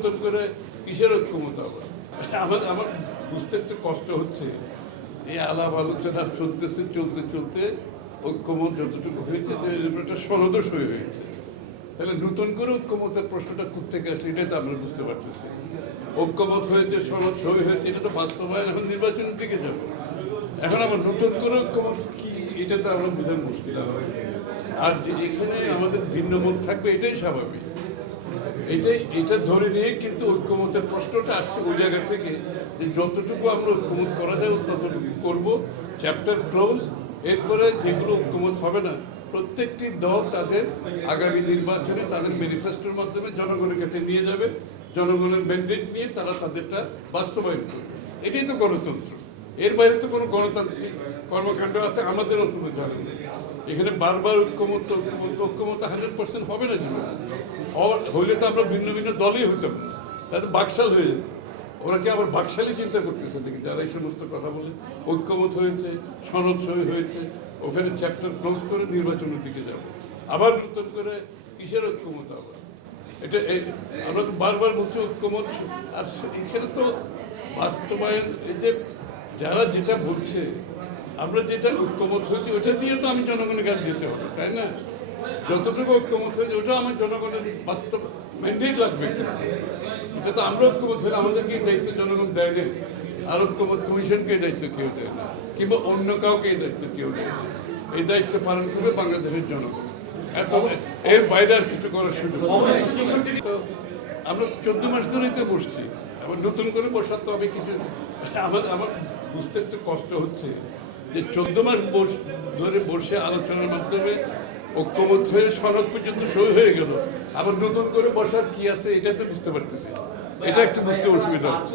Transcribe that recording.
নতুন করে কিসের ঐক্যমত আবার? আমার বুঝতে একটু কষ্ট হচ্ছে। এই আলাপ আলোচনা চলতেছে, চলতে চলতে ঐক্যমত যতটুকু হয়েছে একটা সনদও সই হয়েছে। তাহলে নতুন করে ঐক্যমতের প্রশ্নটা কোথেকে আসলে এটাই তো আমরা বুঝতে পারতেছি। ঐক্যমত হয়েছে, সনদ সই হয়েছে, এটা তো বাস্তবায়ন, এখন নির্বাচনের দিকে যাবো। এখন আমার নতুন করে ঐক্যমত কি, এটা তো আমরা বোঝার মুশকিল হবে। আর যে এখানে আমাদের ভিন্ন মত থাকবে এটাই স্বাভাবিক। এটা ধরে নিয়ে কিন্তু ঐক্যমতের প্রশ্নটা আসছে ওই জায়গা থেকে যে যতটুকু আমরা ঐক্যমত করা যায় ততটুকু করবো, চ্যাপ্টার ক্লোজ। এরপরে যেগুলো ঐক্যমত হবে না, প্রত্যেকটি দল তাদের আগামী নির্বাচনে তাদের ম্যানিফেস্টোর মাধ্যমে জনগণের কাছে নিয়ে যাবে, জনগণের ম্যান্ডেট নিয়ে তারা তাদেরটা বাস্তবায়ন করবে। এটাই তো গণতন্ত্র। এর বাইরে তো কোনো গণতান্ত্রিক কর্মকাণ্ড আছে আমাদের অন্তত জানেন। এখানে বারবার ঐক্যমত 100% হবে না জীবন। হইলে তো আমরা ভিন্ন ভিন্ন দলই হইতাম না, তাহলে বাকশাল হয়ে যেত। ওরা কি আবার বাকশালই চিন্তা করতেছে নাকি যারা এই সমস্ত কথা বলে? ঐক্যমত হয়েছে, সনদ সই হয়েছে, ওখানে চ্যাপ্টার ক্লোজ করে নির্বাচনের দিকে যাব। আবার নতুন করে কিসের ঐক্যমত আবার? এটা আমরা তো বারবার বলছি ঐক্যমত, আর এখানে তো বাস্তবায়ন, এই যে যারা যেটা বলছে, আমরা যেটা ঐক্যমত হয়েছে ওটা দিয়ে তো আমি জনগণের কাছে যেতে হবে, তাই না? যতটুকু ঐক্যমত হয়েছে ওটা আমার জনগণের বাস্তব ম্যান্ডেট লাগবে। এটা তো আমরা ঐক্যমত হলে আমাদেরকে এই দায়িত্ব জনগণ দেয় না। আর ঐক্যমত কমিশনকে এই দায়িত্ব কেউ দেয় না, কিংবা অন্য কাউকে এই দায়িত্ব কেউ দেয় না। এই দায়িত্ব পালন করবে বাংলাদেশের জনগণ। এত এর বাইরে আর কিছু করার সুযোগ। তো আমরা 14 মাস ধরেই তো বসছি, আবার নতুন করে বসার তো হবে কিছু। আমার বুঝতে একটু কষ্ট হচ্ছে যে 14 মাস ধরে বসে আলোচনার মাধ্যমে ঐক্যমত হয়ে সনদ পর্যন্ত সই হয়ে গেল, আবার নতুন করে বসার কি আছে এটা তো বুঝতে পারতেছি। এটা একটু বুঝতে অসুবিধা হচ্ছে।